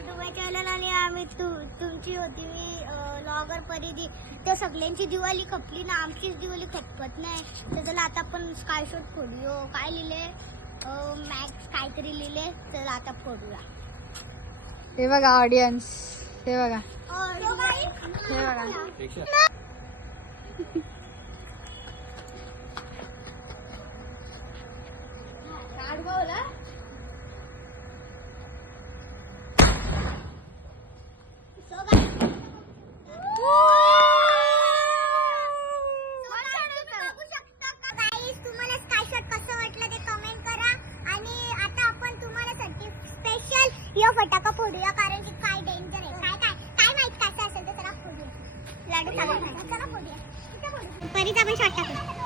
आम्ही तुमची होती मी लॉगर परिधी त्या सगळ्यांची दिवाळी खपली ना आमचीच दिवाळी खपत नाही तर चला आता आपण स्काय शॉट फोडूयो. काय लिहिले मॅक्स काहीतरी लिहिले चला आता फोडूया. हे बघा ऑडियन्स हे बघा हे बघा यो फटाका फोडूया कारण की काय डेंजर आहे. काय माहित कसं असेल तर चला फोडूया. लाडू चला फोडूया. परीचा पण शॉट टाकू.